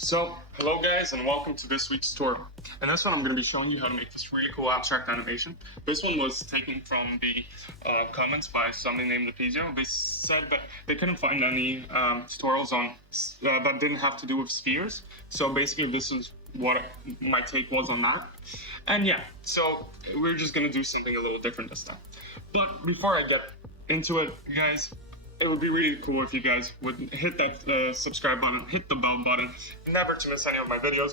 So, hello guys and welcome to this week's tutorial. In this one I'm going to be showing you how to make this really cool abstract animation. This one was taken from the comments by somebody named Lepizio. They said that they couldn't find any tutorials on that didn't have to do with spheres. So basically this is what my take was on that. And yeah, so we're just going to do something a little different this time. But before I get into it, guys, it would be really cool if you guys would hit that subscribe button, hit the bell button, never to miss any of my videos.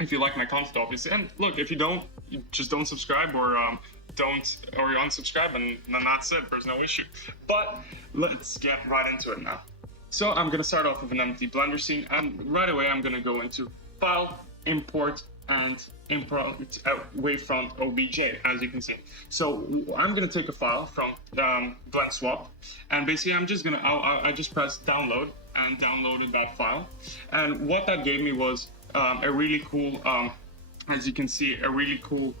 If you like my content, obviously. And look, if you don't, you just don't subscribe or you unsubscribe, and then that's it. There's no issue. But let's get right into it now. So I'm gonna start off with an empty Blender scene, and right away I'm gonna go into File, Import, and import wavefront OBJ, as you can see. So I'm gonna take a file from Blend Swap, and basically I'm just gonna I just pressed download and downloaded that file, and what that gave me was a really cool, as you can see, a really cool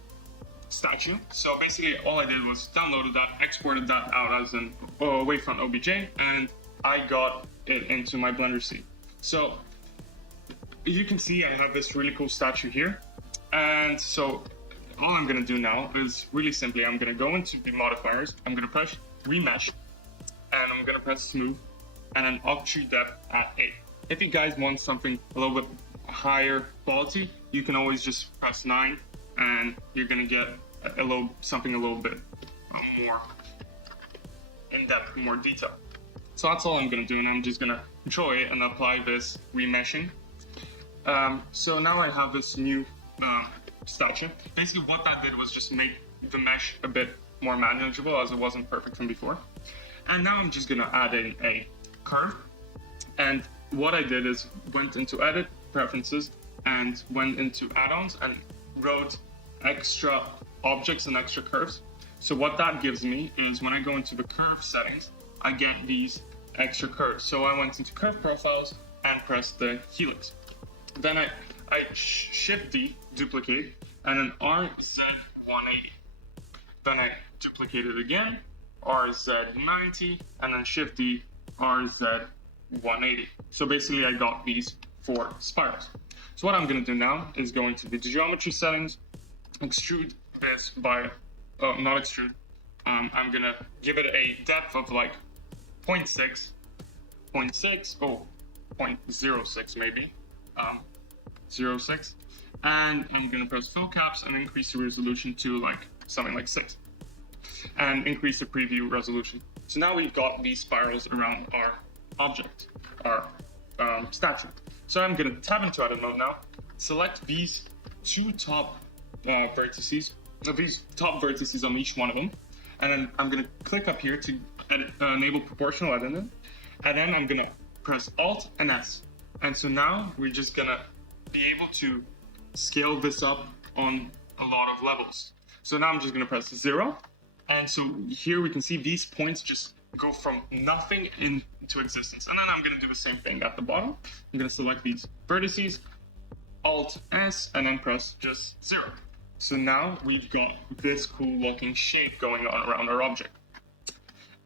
statue. So basically all I did was downloaded that, exported that out as an wavefront OBJ, and I got it into my Blender scene. So you can see I have this really cool statue here. And so all I'm gonna do now is really simply, I'm gonna go into the modifiers, I'm gonna press remesh, and I'm gonna press smooth, and then octree depth at 8. If you guys want something a little bit higher quality, you can always just press 9, and you're gonna get something a little bit more in depth, more detail. So that's all I'm gonna do, and I'm just gonna control it and apply this remeshing. So now I have this new statue. Basically what that did was just make the mesh a bit more manageable, as it wasn't perfect from before. And now I'm just gonna add in a curve. And what I did is went into edit, preferences, and went into add-ons and wrote extra objects and extra curves. So what that gives me is when I go into the curve settings, I get these extra curves. So I went into curve profiles and pressed the helix. Then I Shift D, duplicate, and then RZ180. Then I duplicate it again, RZ90, and then Shift D, RZ180. So basically I got these 4 spirals. So what I'm gonna do now is go into the geometry settings, extrude this by, not extrude, I'm gonna give it a depth of like 0.6, 0.06 maybe. 0.6, and I'm gonna press fill caps and increase the resolution to like something like 6, and increase the preview resolution. So now we've got these spirals around our object, our statue. So I'm gonna tab into edit mode now, select these 2 top vertices, these top vertices on each one of them, and then I'm gonna click up here to enable proportional editing, and then I'm gonna press Alt and S. And so now we're just gonna be able to scale this up on a lot of levels. So now I'm just gonna press 0. And so here we can see these points just go from nothing into existence. And then I'm gonna do the same thing at the bottom. I'm gonna select these vertices, Alt S, and then press just 0. So now we've got this cool looking shape going on around our object.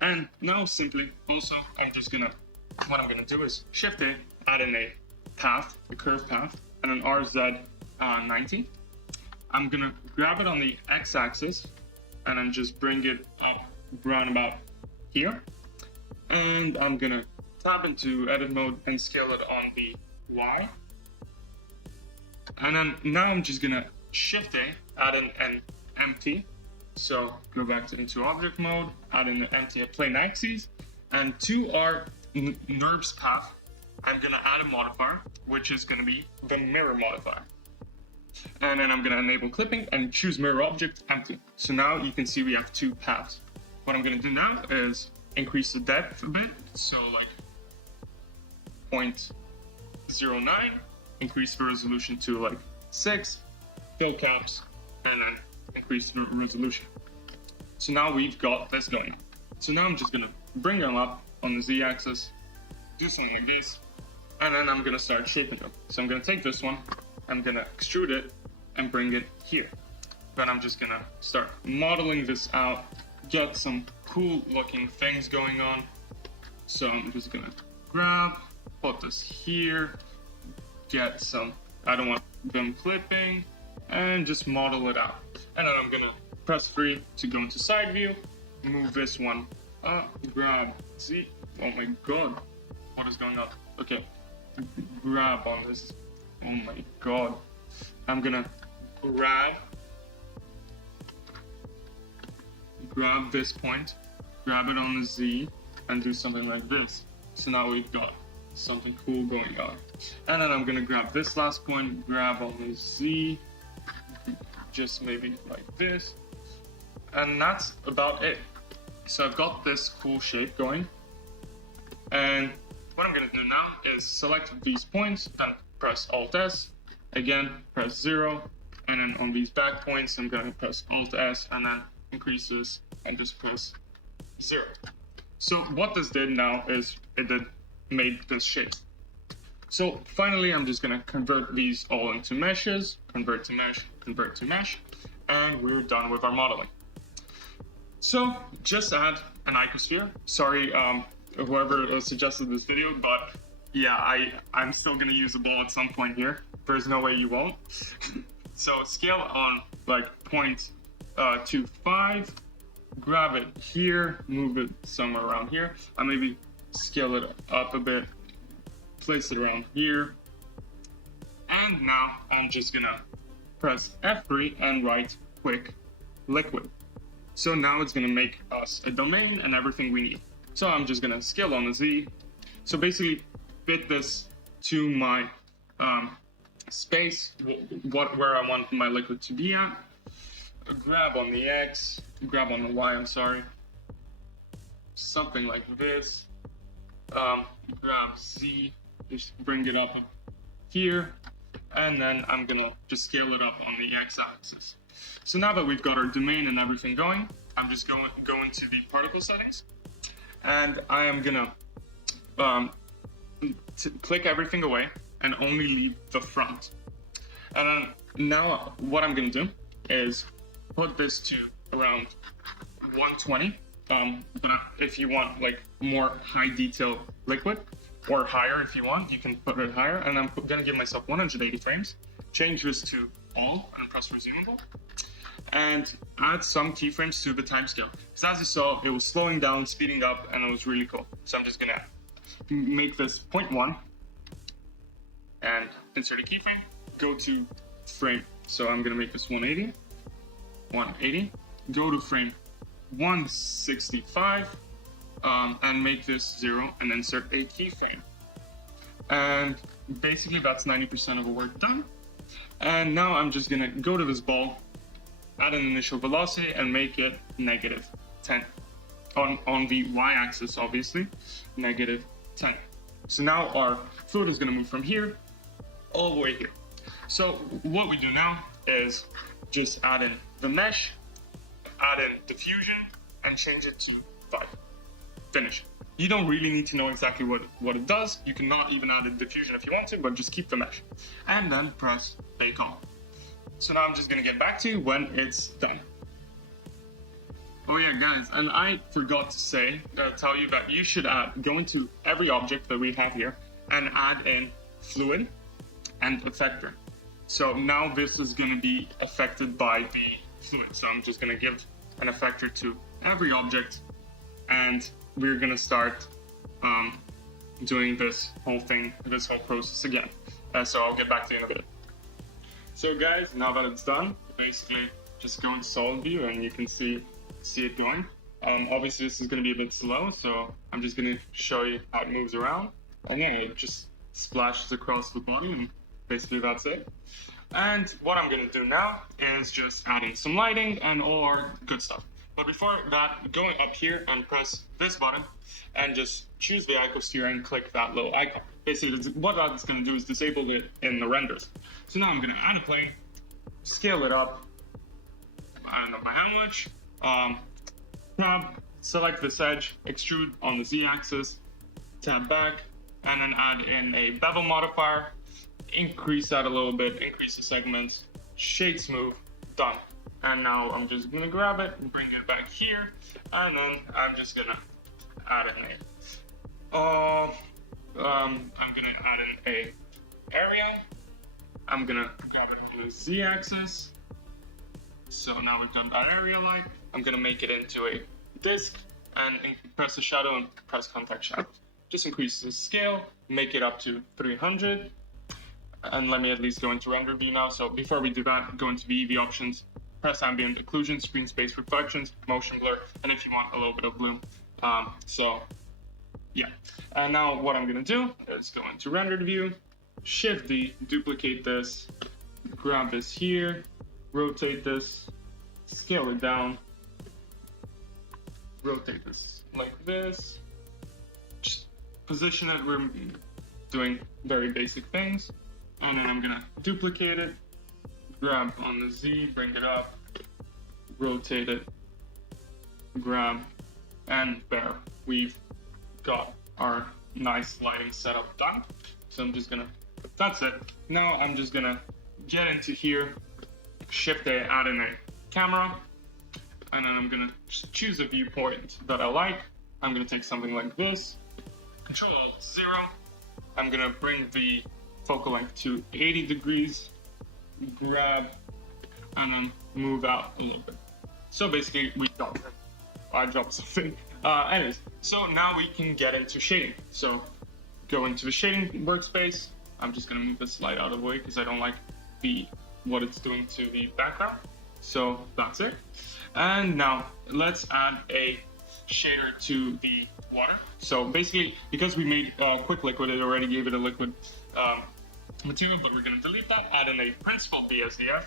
And now simply, also, what I'm gonna do is Shift A, add in a path, a curve path, and an RZ90. I'm gonna grab it on the x-axis and then just bring it up around about here. And I'm gonna tab into edit mode and scale it on the y. And then now I'm just gonna Shift A, add in an empty. So go back into object mode, add in an empty plane axes, and to our NURBS path, I'm gonna add a modifier, which is gonna be the mirror modifier. And then I'm gonna enable clipping and choose mirror object empty. So now you can see we have 2 paths. What I'm gonna do now is increase the depth a bit, so like 0.09, increase the resolution to like 6, fill caps, and then increase the resolution. So now we've got this going. So now I'm just gonna bring them up on the z-axis, do something like this, and then I'm gonna start shaping them. So I'm gonna take this one, I'm gonna extrude it and bring it here. Then I'm just gonna start modeling this out, get some cool looking things going on. So I'm just gonna grab, put this here, get some, I don't want them clipping, and just model it out. And then I'm gonna press 3 to go into side view, move this one up, grab Z. Oh my god, what is going on? Okay, grab on this. Oh my god. I'm gonna grab this point, grab it on the Z, and do something like this. So now we've got something cool going on. And then I'm gonna grab this last point, grab on the Z, just maybe like this. And that's about it. So I've got this cool shape going. And what I'm gonna do now is select these points and press Alt S. Again, press 0. And then on these back points, I'm gonna press Alt S and then increase this and just press 0. So what this did now is it made this shape. So finally, I'm just gonna convert these all into meshes, convert to mesh, and we're done with our modeling. So just add an icosphere. Sorry, whoever suggested this video, but yeah, I'm still gonna use a ball at some point here. There's no way you won't. So scale on like 0.25, grab it here, move it somewhere around here. I maybe scale it up a bit, place it around here. And now I'm just gonna press F3 and write quick liquid. So now it's gonna make us a domain and everything we need. So I'm just gonna scale on the Z. So basically fit this to my space, where I want my liquid to be at. Grab on the X, grab on the Y, I'm sorry. Something like this. Grab Z, just bring it up here. And then I'm gonna just scale it up on the X axis. So now that we've got our domain and everything going, I'm just going to the particle settings. And I am gonna click everything away and only leave the front. And then now what I'm gonna do is put this to around 120. But if you want like more high detail liquid, or higher if you want, you can put it higher. And I'm gonna give myself 180 frames, change this to all and press resumable, and add some keyframes to the timescale. Because as you saw, it was slowing down, speeding up, and it was really cool. So I'm just gonna make this 0.1 and insert a keyframe, go to frame. So I'm gonna make this 180, go to frame 165, and make this 0 and insert a keyframe. And basically that's 90% of the work done. And now I'm just gonna go to this ball, add an initial velocity and make it -10. On the y-axis, obviously, -10. So now our fluid is gonna move from here all the way here. So what we do now is just add in the mesh, add in diffusion, and change it to 5. Finish. You don't really need to know exactly what it does. You can not even add a diffusion if you want to, but just keep the mesh. And then press bake on. So now I'm just gonna get back to you when it's done. Oh yeah, guys, and I forgot to tell you that you should go into every object that we have here and add in fluid and effector. So now this is gonna be affected by the fluid. So I'm just gonna give an effector to every object, and we're gonna start doing this whole process again. So I'll get back to you in a bit. So guys, now that it's done, basically just go into solid view and you can see it going. Obviously this is gonna be a bit slow, so I'm just gonna show you how it moves around. And yeah, it just splashes across the bottom, and basically that's it. And what I'm gonna do now is just add in some lighting and all our good stuff. But before that, going up here and press this button and just choose the icosphere and click that little icon. Basically, what that's going to do is disable it in the renders. So now I'm going to add a plane, scale it up, I don't know by how much, tab, select this edge, extrude on the z-axis, tab back, and then add in a bevel modifier, increase that a little bit, increase the segments, shade smooth, done. And now I'm just gonna grab it and bring it back here, and then I'm just gonna add in I'm gonna add in area. I'm gonna grab it on the Z-axis. So now we've done that area light. I'm gonna make it into a disk and press the shadow and press contact shadow. Just increase the scale, make it up to 300. And let me at least go into render view now. So before we do that, go into the Eevee options, press ambient occlusion, screen space reflections, motion blur, and if you want a little bit of bloom. So yeah. And now what I'm gonna do is go into rendered view, Shift D, duplicate this, grab this here, rotate this, scale it down, rotate this like this, just position it. We're doing very basic things. And then I'm gonna duplicate it, grab on the Z, bring it up, rotate it, grab, and there we've got our nice lighting setup done. So I'm just gonna, that's it. Now I'm just gonna get into here, Shift A, add in a camera, and then I'm gonna just choose a viewpoint that I like. I'm gonna take something like this, Control Alt 0. I'm gonna bring the focal length to 80 degrees, grab, and then move out a little bit. So basically, I dropped something. Anyways, so now we can get into shading. So go into the shading workspace. I'm just gonna move this light out of the way because I don't like what it's doing to the background. So that's it. And now let's add a shader to the water. So basically, because we made quick liquid, it already gave it a liquid material, but we're going to delete that, add in a principled BSDF,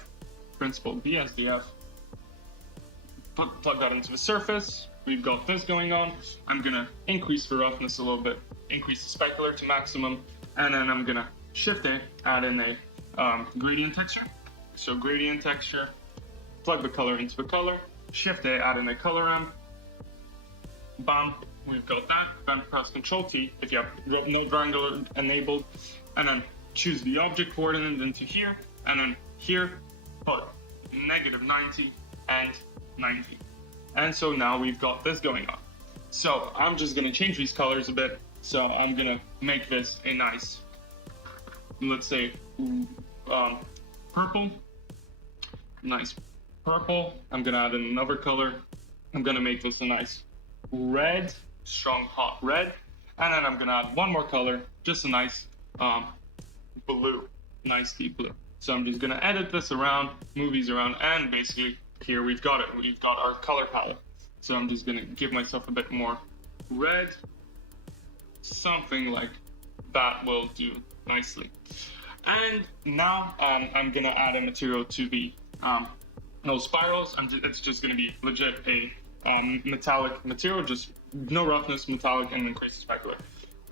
plug that into the surface. We've got this going on. I'm going to increase the roughness a little bit, increase the specular to maximum, and then I'm going to Shift A, add in a gradient texture. So gradient texture, plug the color into the color, Shift A, add in a color ramp, bam, we've got that. Then press Control T if you have no triangle enabled, and then choose the object coordinate into here, and then here put -90 and 90. And so now we've got this going on. So I'm just gonna change these colors a bit. So I'm gonna make this a nice, let's say, purple. Nice purple. I'm gonna add in another color. I'm gonna make this a nice red, strong hot red, and then I'm gonna add one more color, just a nice blue, nice deep blue. So I'm just gonna edit this around, move these around, and basically here we've got it. We've got our color palette. So I'm just gonna give myself a bit more red, something like that will do nicely. And now I'm gonna add a material to the no spirals. It's just gonna be legit a metallic material, just no roughness, metallic, and increased specular.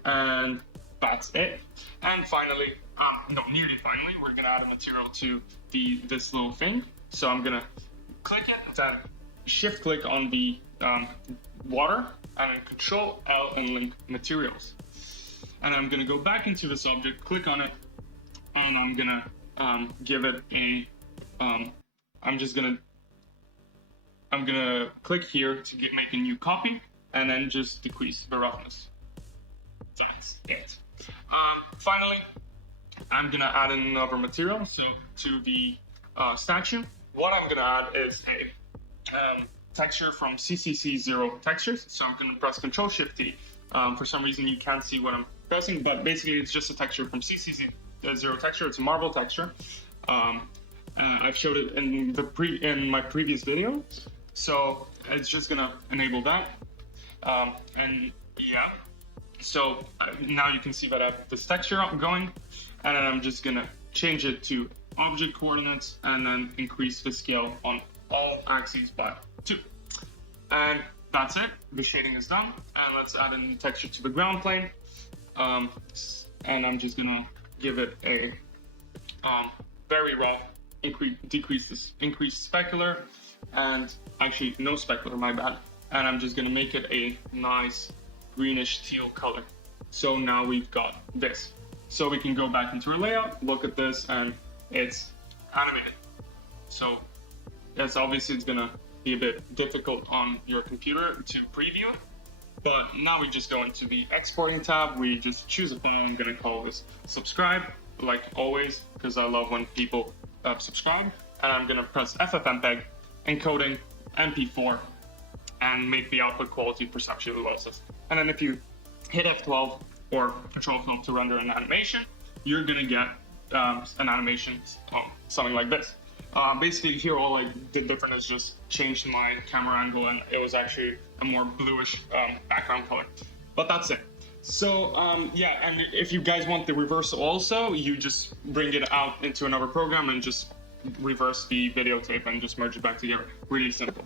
And that's it. And finally, nearly finally, we're gonna add a material to this little thing. So I'm gonna click it, then shift click on the water, and then Control L and link materials. And I'm gonna go back into this object, click on it, and I'm gonna give it a I'm gonna click here to make a new copy, and then just decrease the roughness. That's it. Finally, I'm gonna add in another material. So to the statue, what I'm gonna add is a texture from CCC0 textures. So I'm gonna press Control Shift T. For some reason you can't see what I'm pressing, but basically it's just a texture from CCC0 texture. It's a marble texture. I've showed it in my previous video. So it's just gonna enable that. And yeah, so now you can see that I have this texture going, and then I'm just gonna change it to object coordinates and then increase the scale on all axes by 2. And that's it. The shading is done. And let's add in the texture to the ground plane. And I'm just gonna give it a very rough, increase specular, and actually no specular, my bad. And I'm just gonna make it a nice greenish teal color. So now we've got this. So we can go back into our layout, look at this, and it's animated. So yes, obviously it's gonna be a bit difficult on your computer to preview it, but now we just go into the exporting tab, we just choose a file. I'm gonna call this subscribe, like always, because I love when people subscribe. And I'm gonna press FFmpeg, encoding, MP4, and make the output quality perceptually lossless. And then if you hit F12 or Control F12 to render an animation, you're gonna get an animation something like this. Basically here all I did different is just changed my camera angle, and it was actually a more bluish background color. But that's it. So yeah, and if you guys want the reverse also, you just bring it out into another program and just reverse the videotape and just merge it back together. Really simple.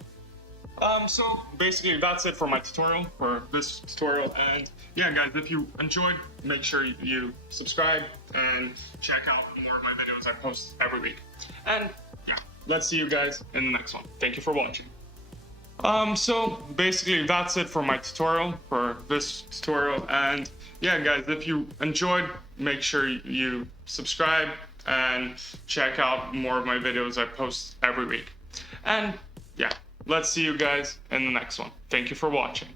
So basically that's it for my tutorial, for this tutorial. And yeah, guys, if you enjoyed, make sure you subscribe and check out more of my videos I post every week. And yeah, let's see you guys in the next one. Thank you for watching. So basically that's it for my tutorial, for this tutorial. And yeah, guys, if you enjoyed, make sure you subscribe and check out more of my videos I post every week. And yeah, let's see you guys in the next one. Thank you for watching.